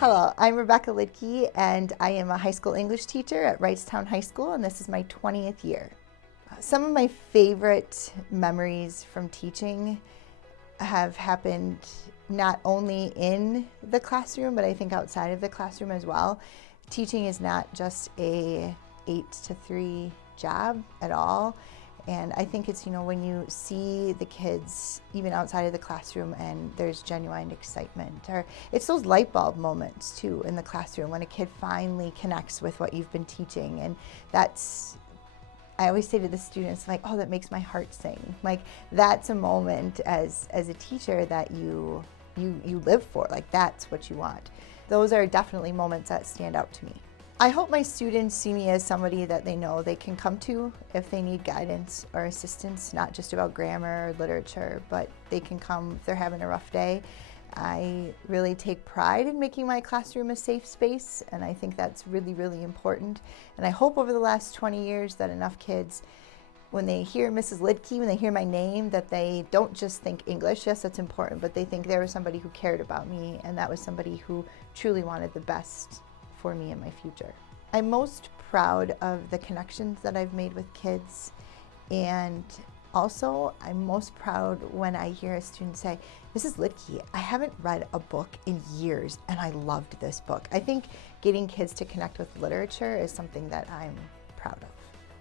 Hello, I'm Rebecca Ludtke, and I am a high school English teacher at Wrightstown High School, and this is my 20th year. Some of my favorite memories from teaching have happened not only in the classroom, but I think outside of the classroom as well. Teaching is not just a 8 to 3 job at all. And I think it's, when you see the kids even outside of the classroom and there's genuine excitement, or it's those light bulb moments too in the classroom when a kid finally connects with what you've been teaching. And I always say to the students, like, oh, that makes my heart sing. Like, that's a moment as a teacher that you live for. Like, that's what you want. Those are definitely moments that stand out to me. I hope my students see me as somebody that they know they can come to if they need guidance or assistance, not just about grammar or literature, but they can come if they're having a rough day. I really take pride in making my classroom a safe space, and I think that's really, really important. And I hope over the last 20 years that enough kids, when they hear Mrs. Ludtke, when they hear my name, that they don't just think English. Yes, that's important, but they think there was somebody who cared about me, and that was somebody who truly wanted the best for me in my future. I'm most proud of the connections that I've made with kids, and also I'm most proud when I hear a student say, Mrs. Ludtke, I haven't read a book in years and I loved this book. I think getting kids to connect with literature is something that I'm proud of.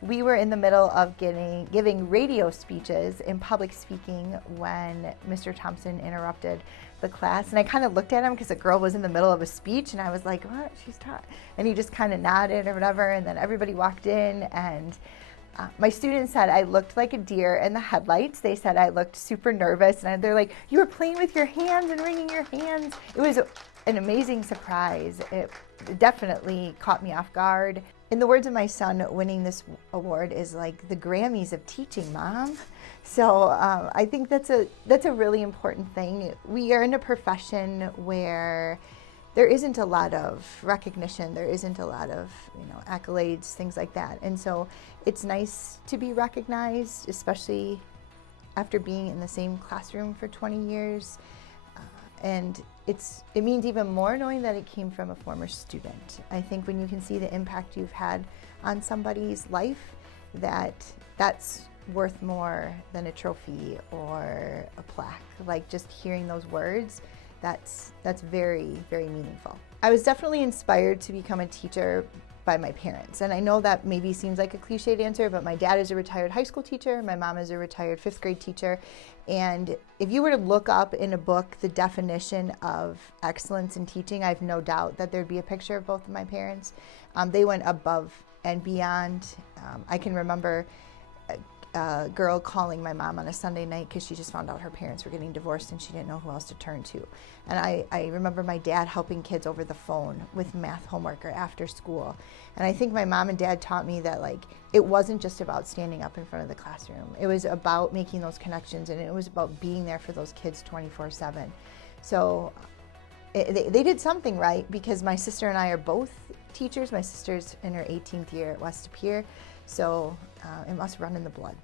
We were in the middle of giving radio speeches in public speaking when Mr. Thompson interrupted the class, and I kind of looked at him because a girl was in the middle of a speech, and I was like, what? She's talking. And he just kind of nodded or whatever, and then everybody walked in, and my students said I looked like a deer in the headlights. They said I looked super nervous, and they're like, you were playing with your hands and wringing your hands. It was an amazing surprise. It definitely caught me off guard. In the words of my son, winning this award is like the Grammys of teaching, Mom. So I think that's a really important thing. We are in a profession where there isn't a lot of recognition, there isn't a lot of accolades, things like that. And so it's nice to be recognized, especially after being in the same classroom for 20 years. And it means even more knowing that it came from a former student. I think when you can see the impact you've had on somebody's life, that's worth more than a trophy or a plaque. Like, just hearing those words, that's very, very meaningful. I was definitely inspired to become a teacher by my parents. And I know that maybe seems like a cliched answer, but my dad is a retired high school teacher, my mom is a retired 5th grade teacher. And if you were to look up in a book the definition of excellence in teaching, I have no doubt that there'd be a picture of both of my parents. They went above and beyond. I can remember a girl calling my mom on a Sunday night because she just found out her parents were getting divorced and she didn't know who else to turn to. And I remember my dad helping kids over the phone with math homework or after school. And I think my mom and dad taught me that, like, it wasn't just about standing up in front of the classroom. It was about making those connections, and it was about being there for those kids 24/7. So they did something right, because my sister and I are both teachers. My sister's in her 18th year at West Pier, so it must run in the blood.